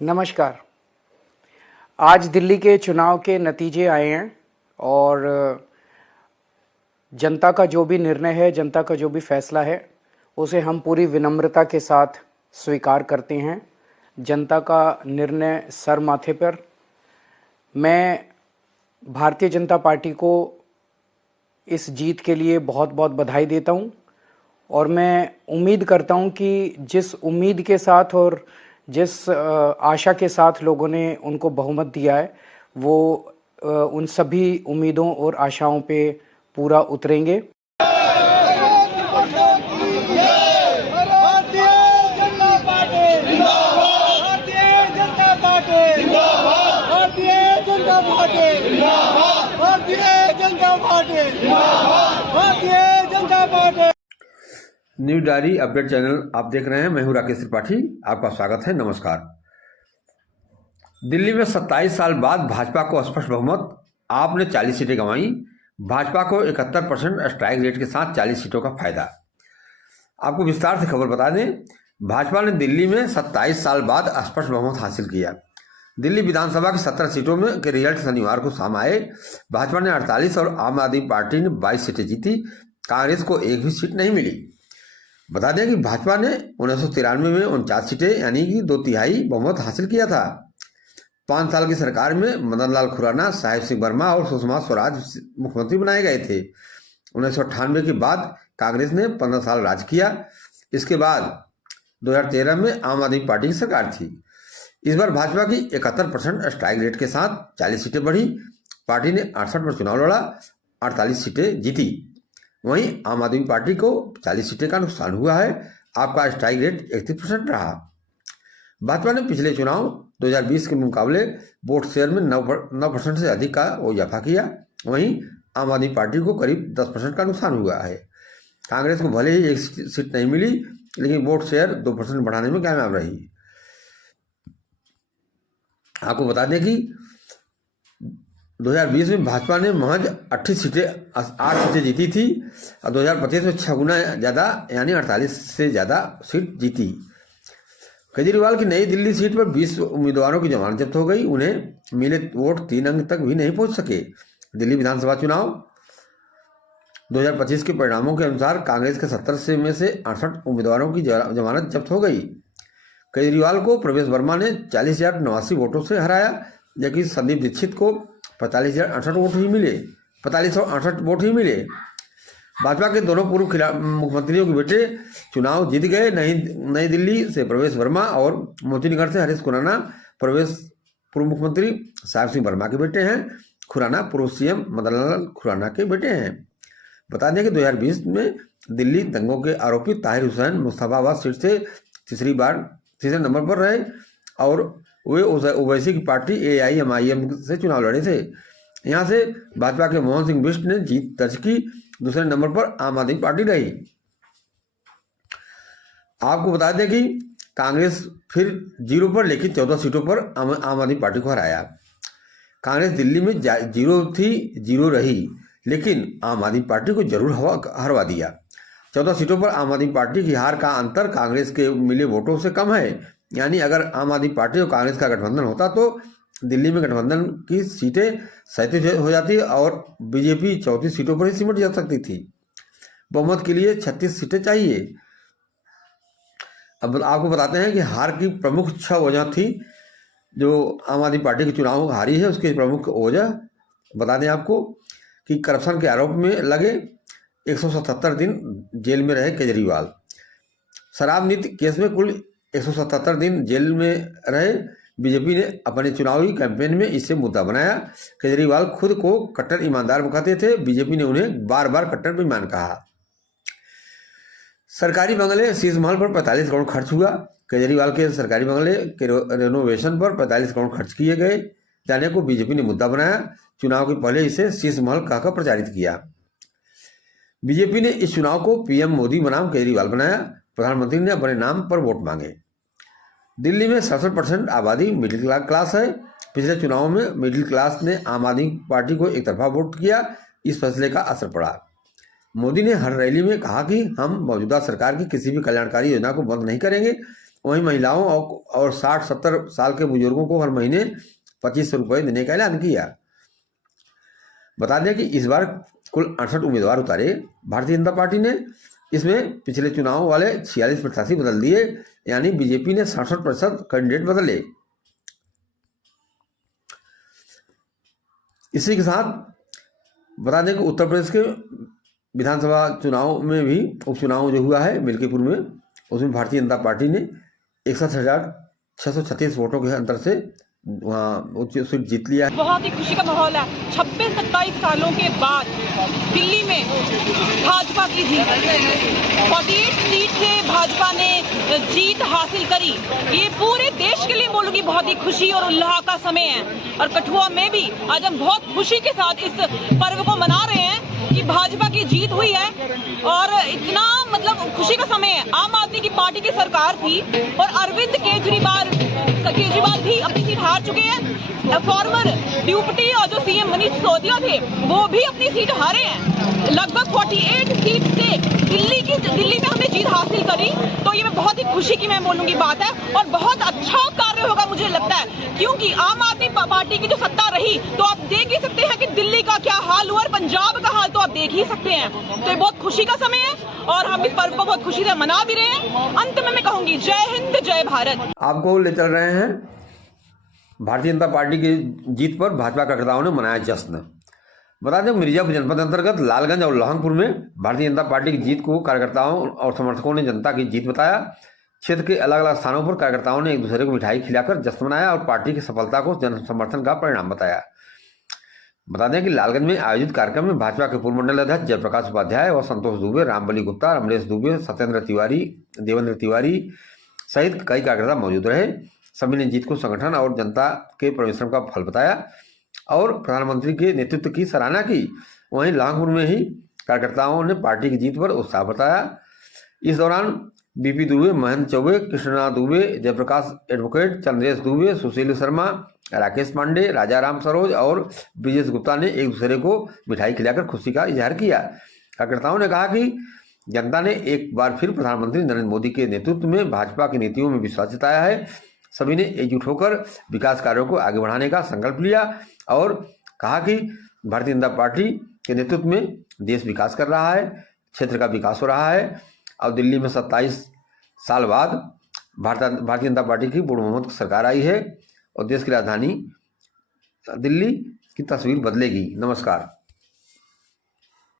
नमस्कार। आज दिल्ली के चुनाव के नतीजे आए हैं और जनता का जो भी निर्णय है, जनता का जो भी फैसला है, उसे हम पूरी विनम्रता के साथ स्वीकार करते हैं। जनता का निर्णय सर माथे पर। मैं भारतीय जनता पार्टी को इस जीत के लिए बहुत बहुत बधाई देता हूं और मैं उम्मीद करता हूं कि जिस उम्मीद के साथ और जिस आशा के साथ लोगों ने उनको बहुमत दिया है, वो उन सभी उम्मीदों और आशाओं पे पूरा उतरेंगे। न्यू डायरी अपडेट चैनल आप देख रहे हैं। मैं हूं राकेश त्रिपाठी, आपका स्वागत है। नमस्कार। दिल्ली में 27 साल बाद भाजपा को स्पष्ट बहुमत, आपने 40 सीटें गंवाई। भाजपा को 71% स्ट्राइक रेट के साथ 40 सीटों का फायदा। आपको विस्तार से खबर बता दें, भाजपा ने दिल्ली में 27 साल बाद स्पष्ट बहुमत हासिल किया। दिल्ली विधानसभा की 17 सीटों में के रिजल्ट शनिवार को सामने आए। भाजपा ने 48 और आम आदमी पार्टी ने 22 सीटें जीती। कांग्रेस को एक भी सीट नहीं मिली। बता दें कि भाजपा ने 1993 में 49 सीटें यानी कि 2/3 बहुमत हासिल किया था। 5 साल की सरकार में मदन लाल खुराना, साहिब सिंह वर्मा और सुषमा स्वराज मुख्यमंत्री बनाए गए थे। 1998 के बाद कांग्रेस ने 15 साल राज किया। इसके बाद 2013 में आम आदमी पार्टी की सरकार थी। इस बार भाजपा की 71% स्ट्राइक रेट के साथ 40 सीटें बढ़ी। पार्टी ने 68 पर चुनाव लड़ा, 48 सीटें जीती। वहीं आम आदमी पार्टी को 40 सीटें का नुकसान हुआ है। आपका स्ट्राइक रेट 31% रहा। भाजपा ने पिछले चुनाव 2020 के मुकाबले वोट शेयर में 9% से अधिक का इजाफा किया। वहीं आम आदमी पार्टी को करीब 10% का नुकसान हुआ है। कांग्रेस को भले ही एक सीट नहीं मिली, लेकिन वोट शेयर 2% बढ़ाने में कामयाब रही। आपको बता दें कि 2020 में भाजपा ने महज 8 सीटें जीती थी और 2025 में 6 गुना ज़्यादा यानी 48 से ज़्यादा सीट जीती। केजरीवाल की नई दिल्ली सीट पर 20 उम्मीदवारों की जमानत जब्त हो गई। उन्हें मिले वोट 3 अंक तक भी नहीं पहुंच सके। दिल्ली विधानसभा चुनाव 2025 के परिणामों के अनुसार कांग्रेस के 70 में से 68 उम्मीदवारों की जमानत जब्त हो गई। केजरीवाल को प्रवेश वर्मा ने 40,089 वोटों से हराया, जबकि संदीप दीक्षित को 45,068 वोट ही मिले। 4568 वोट ही मिले। भाजपा के दोनों पूर्व मुख्यमंत्रियों के बेटे चुनाव जीत गए। नई दिल्ली से प्रवेश वर्मा और मोतीनगर से हरीश खुराना प्रवेश पूर्व मुख्यमंत्री साहिब सिंह वर्मा के बेटे हैं। खुराना पूर्व सीएम मदन लाल खुराना के बेटे हैं। बता दें कि 2020 में दिल्ली दंगों के आरोपी ताहिर हुसैन मुस्तफाबाद सीट से तीसरे नंबर पर रहे और वे ओवैसी की पार्टी AIMIM से चुनाव लड़े थे। यहां से भाजपा के मोहन सिंह बिष्ट ने जीत दर्ज की। दूसरे नंबर पर आम आदमी पार्टी रही। आपको बता दें कि कांग्रेस फिर 0 पर लेकिन 14 सीटों पर आम आदमी पार्टी को हराया। कांग्रेस दिल्ली में 0 रही, लेकिन आम आदमी पार्टी को जरूर हरवा दिया। 14 सीटों पर आम आदमी पार्टी की हार का अंतर कांग्रेस के मिले वोटों से कम है। यानी अगर आम आदमी पार्टी और कांग्रेस का गठबंधन होता तो दिल्ली में गठबंधन की सीटें 37 हो जाती और बीजेपी 34 सीटों पर ही सिमट जा सकती थी। बहुमत के लिए 36 सीटें चाहिए। अब आपको बताते हैं कि हार की प्रमुख 6 वजह थी। जो आम आदमी पार्टी के चुनाव हारी है उसकी प्रमुख वजह बता दें आपको कि करप्शन के आरोप में लगे 177 दिन जेल में रहे केजरीवाल। शराब नीति केस में कुल 177 दिन जेल में रहे। बीजेपी ने अपने चुनावी कैंपेन में इसे मुद्दा बनाया। केजरीवाल खुद को कट्टर ईमानदार कहते थे। बीजेपी ने उन्हें बार बार कट्टर बेईमान कहा। सरकारी बंगले शीश महल पर 45 करोड़ खर्च हुआ। केजरीवाल के सरकारी बंगले के रेनोवेशन पर 45 करोड़ खर्च किए गए जाने को बीजेपी ने मुद्दा बनाया। चुनाव के पहले इसे शीश महल कहकर प्रचारित किया। बीजेपी ने इस चुनाव को पीएम मोदी बनाम केजरीवाल बनाया। प्रधानमंत्री ने अपने नाम पर वोट मांगे। दिल्ली में 67% आबादी मिडिल क्लास है। पिछले चुनाव में मिडिल क्लास ने आम आदमी पार्टी को एक तरफा वोट किया। इस फैसले का असर पड़ा। मोदी ने हर रैली में कहा कि हम मौजूदा सरकार की किसी भी कल्याणकारी योजना को बंद नहीं करेंगे। वहीं महिलाओं और 60-70 साल के बुजुर्गों को हर महीने 2500 रुपये देने का ऐलान किया। बता दें कि इस बार कुल 68 उम्मीदवार उतारे भारतीय जनता पार्टी ने। इसमें पिछले चुनाव वाले 46 प्रत्याशी बदल दिए, यानी बीजेपी ने 67% कैंडिडेट बदले। इसी के साथ बता दें कि उत्तर प्रदेश के विधानसभा चुनाव में भी उपचुनाव जो हुआ है मिल्कीपुर में, उसमें भारतीय जनता पार्टी ने 61,636 वोटों के अंतर से वहाँ सीट जीत लिया है। बहुत ही खुशी का माहौल है। 26-27 सालों के बाद दिल्ली में भाजपा की जीत, 48 सीट से भाजपा ने जीत हासिल करी। ये पूरे देश के लिए बोलूंगी बहुत ही खुशी और उल्लास का समय है। और कठुआ में भी आज हम बहुत खुशी के साथ इस पर्व को मना रहे हैं कि भाजपा की जीत हुई है। और इतना मतलब खुशी का समय है। आम आदमी की पार्टी की सरकार थी और अरविंद केजरीवाल भी अपनी सीट हार चुके हैं। फॉर्मर डिप्टी और जो सीएम मनीष सिसोदिया थे वो भी अपनी सीट हारे हैं। लगभग 48 सीट से दिल्ली में हमने जीत हासिल करी। तो ये मैं बहुत ही खुशी की मैं बोलूंगी बात है और बहुत अच्छा कार्य होगा मुझे लगता है, क्योंकि आम आदमी पार्टी की जो सत्ता रही तो आप देख ही सकते हैं कि दिल्ली का क्या हाल हुआ और पंजाब का हाल तो आप देख ही सकते हैं। तो ये बहुत खुशी का समय है और हम इस पर्व को बहुत खुशी से मना भी रहे हैं। अंत में मैं कहूंगी जय हिंद जय भारत। आपको ले चल रहे हैं भारतीय जनता पार्टी की जीत पर भाजपा कार्यकर्ताओं ने मनाया जश्न। बता दें मिर्जापुर जनपद अंतर्गत लालगंज और लहंगपुर में भारतीय जनता पार्टी की जीत को कार्यकर्ताओं और समर्थकों ने जनता की जीत बताया। क्षेत्र के अलग अलग स्थानों पर कार्यकर्ताओं ने एक दूसरे को मिठाई खिलाकर जश्न मनाया और पार्टी की सफलता को जन समर्थन का परिणाम बताया। बता दें कि लालगंज में आयोजित कार्यक्रम में भाजपा के पूर्व मंडल अध्यक्ष जयप्रकाश उपाध्याय और संतोष दुबे, रामबली गुप्ता, रमरेश दुबे, सत्येंद्र तिवारी, देवेंद्र तिवारी सहित कई कार्यकर्ता मौजूद रहे। सभी ने जीत को संगठन और जनता के परिश्रम का फल बताया और प्रधानमंत्री के नेतृत्व की सराहना की। वहीं लहंगपुर में ही कार्यकर्ताओं ने पार्टी की जीत पर उत्साह बताया। इस दौरान बीपी दुबे, महेंद्र चौबे, कृष्णा दुबे, जयप्रकाश एडवोकेट, चंद्रेश दुबे, सुशील शर्मा, राकेश पांडे, राजाराम सरोज और ब्रिजेश गुप्ता ने एक दूसरे को मिठाई खिलाकर खुशी का इजहार किया। कार्यकर्ताओं ने कहा कि जनता ने एक बार फिर प्रधानमंत्री नरेंद्र मोदी के नेतृत्व में भाजपा की नीतियों में विश्वास जताया है। सभी ने एकजुट होकर विकास कार्यों को आगे बढ़ाने का संकल्प लिया और कहा कि भारतीय जनता पार्टी के नेतृत्व में देश विकास कर रहा है, क्षेत्र का विकास हो रहा है और दिल्ली में 27 साल बाद भारतीय जनता पार्टी की पूर्ण बहुमत सरकार आई है और देश की राजधानी दिल्ली की तस्वीर बदलेगी। नमस्कार।